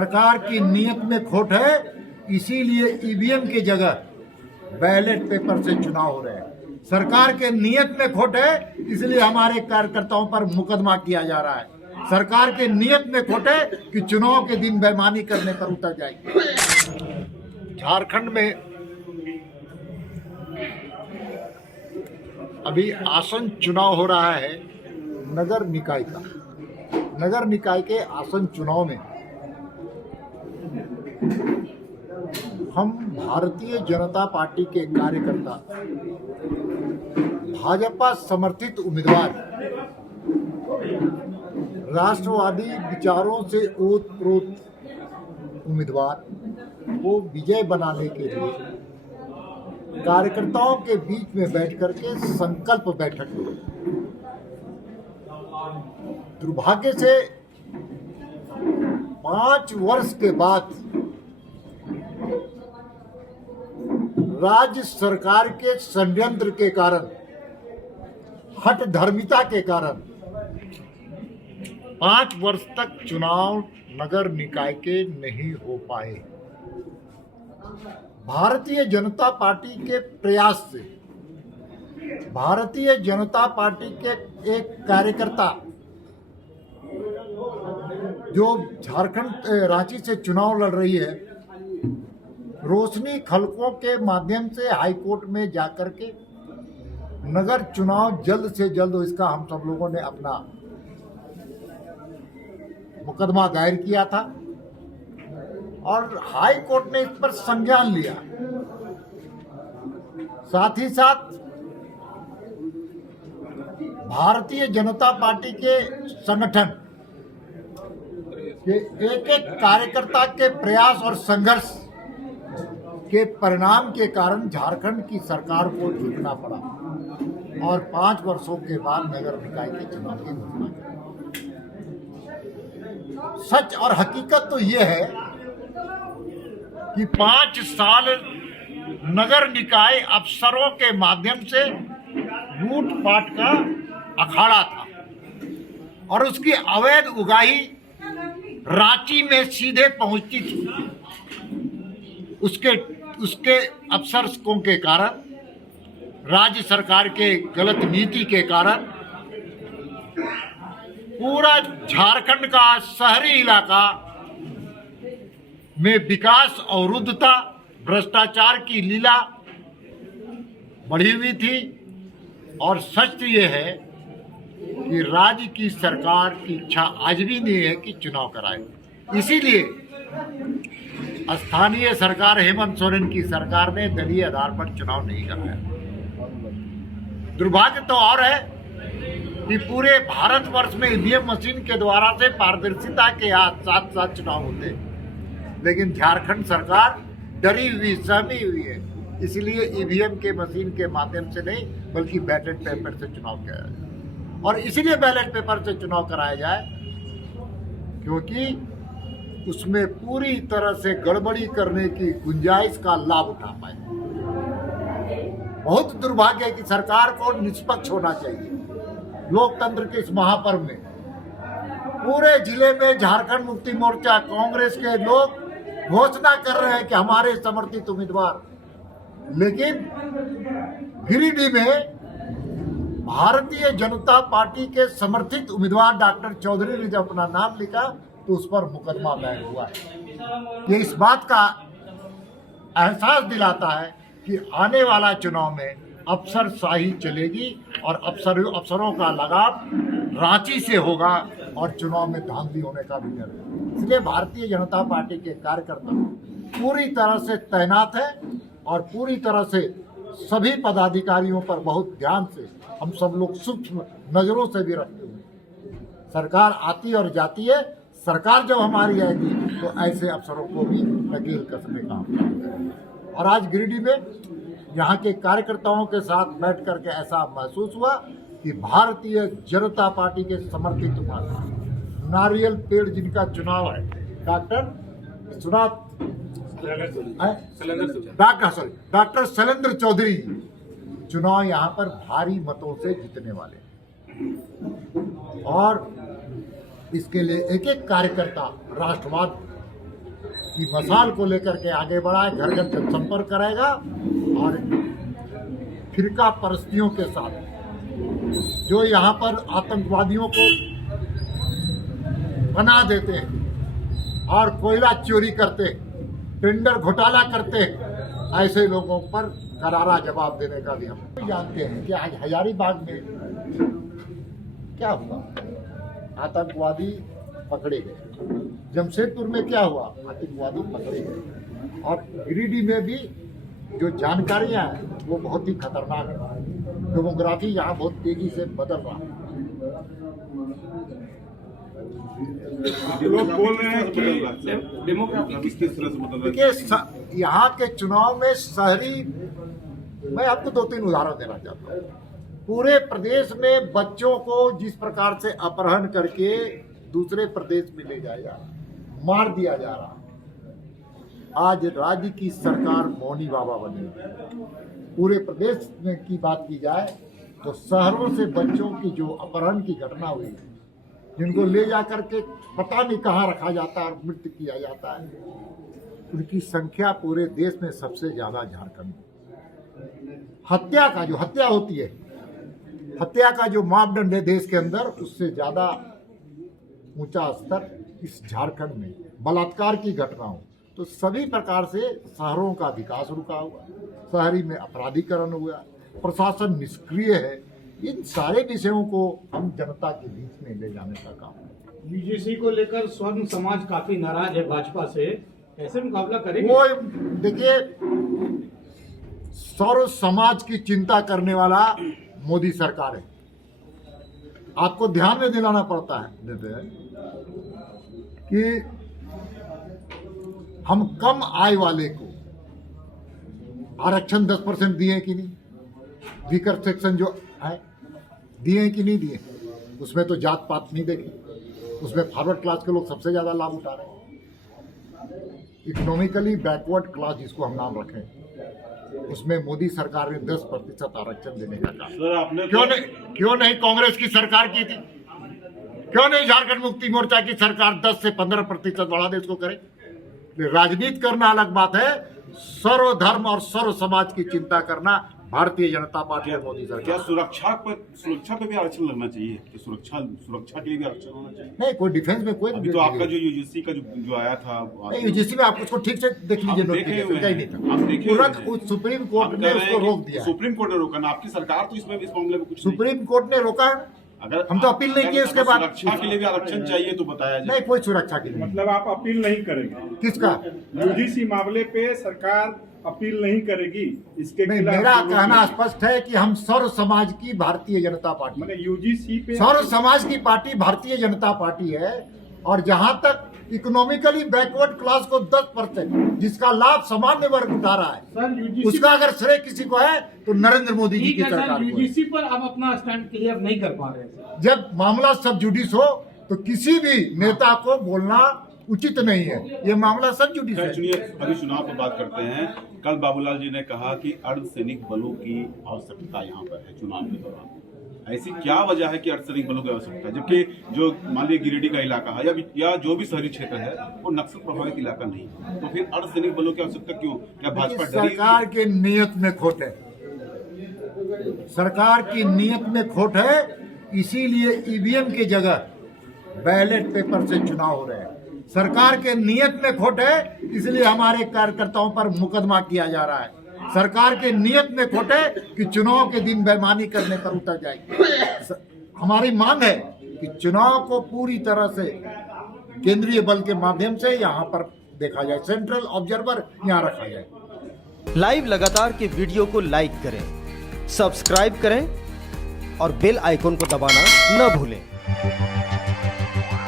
सरकार की नीयत में खोट है, इसीलिए ईवीएम की जगह बैलेट पेपर से चुनाव हो रहे हैं। सरकार के नीयत में खोट है, इसलिए हमारे कार्यकर्ताओं पर मुकदमा किया जा रहा है। सरकार के नीयत में खोट है कि चुनाव के दिन बेईमानी करने पर उतर जाएगी। झारखंड में अभी आसन चुनाव हो रहा है नगर निकाय का। नगर निकाय के आसन चुनाव में हम भारतीय जनता पार्टी के कार्यकर्ता, भाजपा समर्थित उम्मीदवार, राष्ट्रवादी विचारों से ओतप्रोत उम्मीदवार को विजय बनाने के लिए कार्यकर्ताओं के बीच में बैठ करके संकल्प बैठक हुई। दुर्भाग्य से 5 वर्ष के बाद राज्य सरकार के षड्यंत्र के कारण, हठधर्मिता के कारण 5 वर्ष तक चुनाव नगर निकाय के नहीं हो पाए। भारतीय जनता पार्टी के प्रयास से भारतीय जनता पार्टी के एक कार्यकर्ता जो झारखंड रांची से चुनाव लड़ रही है, रोशनी खलकों के माध्यम से हाई कोर्ट में जाकर के नगर चुनाव जल्द से जल्द, इसका हम सब लोगों ने अपना मुकदमा दायर किया था और हाई कोर्ट ने इस पर संज्ञान लिया। साथ ही साथ भारतीय जनता पार्टी के संगठन के एक एक कार्यकर्ता के प्रयास और संघर्ष के परिणाम के कारण झारखंड की सरकार को झुकना पड़ा और 5 वर्षों के बाद नगर निकाय के चुनाव की घोषणा की। सच और हकीकत तो ये है कि 5 साल नगर निकाय अफसरों के माध्यम से लूटपाट का अखाड़ा था और उसकी अवैध उगाही रांची में सीधे पहुंचती थी। उसके अफसरों के कारण, राज्य सरकार के गलत नीति के कारण पूरा झारखंड का शहरी इलाका में विकास अवरुद्धता, भ्रष्टाचार की लीला बढ़ी हुई थी। और सच ये है कि राज्य की सरकार की इच्छा आज भी नहीं है कि चुनाव कराए। इसीलिए स्थानीय सरकार हेमंत सोरेन की सरकार ने दलीय आधार पर चुनाव नहीं कराया। दुर्भाग्य तो और है कि पूरे भारतवर्ष में ईवीएम मशीन के द्वारा से पारदर्शिता के साथ साथ चुनाव होते, लेकिन झारखंड सरकार डरी हुई, सहमी हुई है। इसलिए ईवीएम के मशीन के माध्यम से नहीं बल्कि बैलेट पेपर से चुनाव किया जाए। और इसलिए बैलेट पेपर से चुनाव कराया जाए क्योंकि उसमें पूरी तरह से गड़बड़ी करने की गुंजाइश का लाभ उठा पाए। बहुत दुर्भाग्य है कि सरकार को निष्पक्ष होना चाहिए। लोकतंत्र के इस महापर्व में पूरे जिले में झारखंड मुक्ति मोर्चा, कांग्रेस के लोग घोषणा कर रहे हैं कि हमारे समर्थित उम्मीदवार, लेकिन गिरिडीह में भारतीय जनता पार्टी के समर्थित उम्मीदवार डॉक्टर चौधरी ने जब अपना नाम लिखा तो उस पर मुकदमा दायर हुआ है। ये इस बात का एहसास दिलाता है कि आने वाला चुनाव में अफसरशाही चलेगी और अफसरों का लगाव रांची से होगा और चुनाव में धांधली होने का भी डर है। इसलिए भारतीय जनता पार्टी के कार्यकर्ता पूरी तरह से तैनात है और पूरी तरह से सभी पदाधिकारियों पर बहुत ध्यान से हम सब लोग सूक्ष्म नजरों से भी रखते हुए, सरकार आती और जाती है, सरकार जब हमारी आएगी तो ऐसे अफसरों को भी नकेल कसने का हम काम करेंगे। और आज गिरिडीह में यहाँ के कार्यकर्ताओं के साथ बैठ करके ऐसा महसूस हुआ कि भारतीय जनता पार्टी के समर्थित नारियल पेड़ जिनका चुनाव है, डॉक्टर शैलेंद्र चौधरी चुनाव यहाँ पर भारी मतों से जीतने वाले। और इसके लिए एक एक कार्यकर्ता राष्ट्रवाद की मसाल को लेकर के आगे बढ़ा है, घर घर जनसंपर्क करेगा और फिरका परस्तियों के साथ जो यहाँ पर आतंकवादियों को बना देते हैं और कोयला चोरी करते हैं, टेंडर घोटाला करते हैं, ऐसे लोगों पर करारा जवाब देने का भी हम जानते हैं कि आज हजारीबाग में क्या हुआ, आतंकवादी पकड़े गए। जमशेदपुर में क्या हुआ, आतंकवादी पकड़े गए। और गिरिडीह में भी जो जानकारियां हैं वो बहुत ही खतरनाक है। डेमोग्राफी यहाँ बहुत तेजी से बदल रहा है। लोग बोल रहे हैं कि डेमोग्राफी किस तरह से बदल रहा है? देखिए, यहाँ के चुनाव में शहरी, मैं आपको 2-3 उदाहरण देना चाहता हूँ। पूरे प्रदेश में बच्चों को जिस प्रकार से अपहरण करके दूसरे प्रदेश में ले जाया, मार दिया जा रहा, आज राज्य की सरकार मौनी बाबा बनी। पूरे प्रदेश में की बात की जाए तो शहरों से बच्चों की जो अपहरण की घटना हुई, जिनको ले जाकर के पता नहीं कहाँ रखा जाता है और मृत्यु किया जाता है, उनकी संख्या पूरे देश में सबसे ज्यादा झारखंड में। हत्या का जो हत्या होती है, हत्या का जो मापदंड है देश के अंदर, उससे ज्यादा ऊंचा स्तर इस झारखंड में। बलात्कार की घटनाओं, तो सभी प्रकार से शहरों का विकास रुका हुआ, शहरी में अपराधीकरण हुआ, प्रशासन निष्क्रिय है। इन सारे विषयों को हम जनता के बीच में ले जाने का काम है। यूजीसी को लेकर स्वर्ण समाज काफी नाराज है भाजपा से, कैसे मुकाबला करेंगे? वो देखिए, सर्व समाज की चिंता करने वाला मोदी सरकार है। आपको ध्यान में दिलाना पड़ता है देते हैं कि हम कम आय वाले को आरक्षण 10% दिए कि नहीं, वीकर सेक्शन जो है दिए कि नहीं दिए, उसमें तो जात पात नहीं देखी, उसमें फॉरवर्ड क्लास के लोग सबसे ज्यादा लाभ उठा रहे हैं। इकोनॉमिकली बैकवर्ड क्लास जिसको हम नाम रखें, उसमें मोदी सरकार ने 10% आरक्षण देने का काम। सर आपने क्यों नहीं कांग्रेस की सरकार की थी? क्यों नहीं झारखंड मुक्ति मोर्चा की सरकार 10 से 15% बढ़ा दे इसको करे? राजनीति करना अलग बात है, सर्व धर्म और सर्व समाज की चिंता करना भारतीय जनता पार्टी और मोदी सरकार। क्या सुरक्षा पे भी आरक्षण लगना चाहिए? कि सुरक्षा के लिए भी आरक्षण होना चाहिए? नहीं, कोई डिफेंस में कोई अभी तो आपका जो यूजीसी का जो आया था, यूजीसी में आप उसको ठीक से देख लीजिए, नोटिफिकेशन कहीं नहीं था, तुरंत सुप्रीम कोर्ट ने उसको रोक दिया। सुप्रीम कोर्ट ने रोका ना, आपकी सरकार तो इसमें इस मामले में कुछ सुप्रीम कोर्ट ने रोका, अगर हम तो अपील नहीं किए। उसके बाद सुरक्षा के लिए भी आरक्षण चाहिए तो बताया जाए। नहीं, कोई सुरक्षा के लिए मतलब आप अपील नहीं करेंगे? किसका? यूजीसी मामले पे सरकार अपील नहीं करेगी इसके नहीं, खिलाफ? मेरा कहना स्पष्ट है कि हम सर्व समाज की भारतीय जनता पार्टी, मैंने यूजीसी पे सर्व समाज की पार्टी भारतीय जनता पार्टी है। और जहां तक इकोनॉमिकली बैकवर्ड क्लास को 10% जिसका लाभ सामान्य वर्ग उठा रहा है, सर यूजीसी उसका अगर श्रेय किसी को है तो नरेंद्र मोदी जी की सरकार को है। यूजीसी पर आप अपना स्टैंड क्लियर नहीं कर पा रहे हैं। जब मामला सब जुडिस हो तो किसी भी नेता को बोलना उचित नहीं है। ये मामला सब जुडिस है। सुनिए, अभी चुनाव पर बात करते हैं। कल बाबूलाल जी ने कहा कि अर्धसैनिक बलों की आवश्यकता यहाँ पर है चुनाव के दौरान। ऐसी क्या वजह है कि अर्धसैनिक बलों की आवश्यकता है, जबकि जो मान लीजिए गिरिडीह का इलाका है या जो भी शहरी क्षेत्र है वो नक्सल प्रभावित इलाका नहीं, तो फिर अर्धसैनिक बलों की आवश्यकता क्यों? क्या भाजपा सरकार के नियत में खोट है, सरकार की नियत में खोट है, इसीलिए ईवीएम की जगह बैलेट पेपर से चुनाव हो रहे हैं। सरकार के नियत में खोट है, इसलिए हमारे कार्यकर्ताओं पर मुकदमा किया जा रहा है। सरकार के नियत में खोट है कि चुनाव के दिन बेईमानी करने पर उतर जाएगी। हमारी मांग है कि चुनाव को पूरी तरह से केंद्रीय बल के माध्यम से यहाँ पर देखा जाए, सेंट्रल ऑब्जर्वर यहाँ रखा जाए। लाइव लगातार के वीडियो को लाइक करें, सब्सक्राइब करें और बेल आइकन को दबाना न भूलें।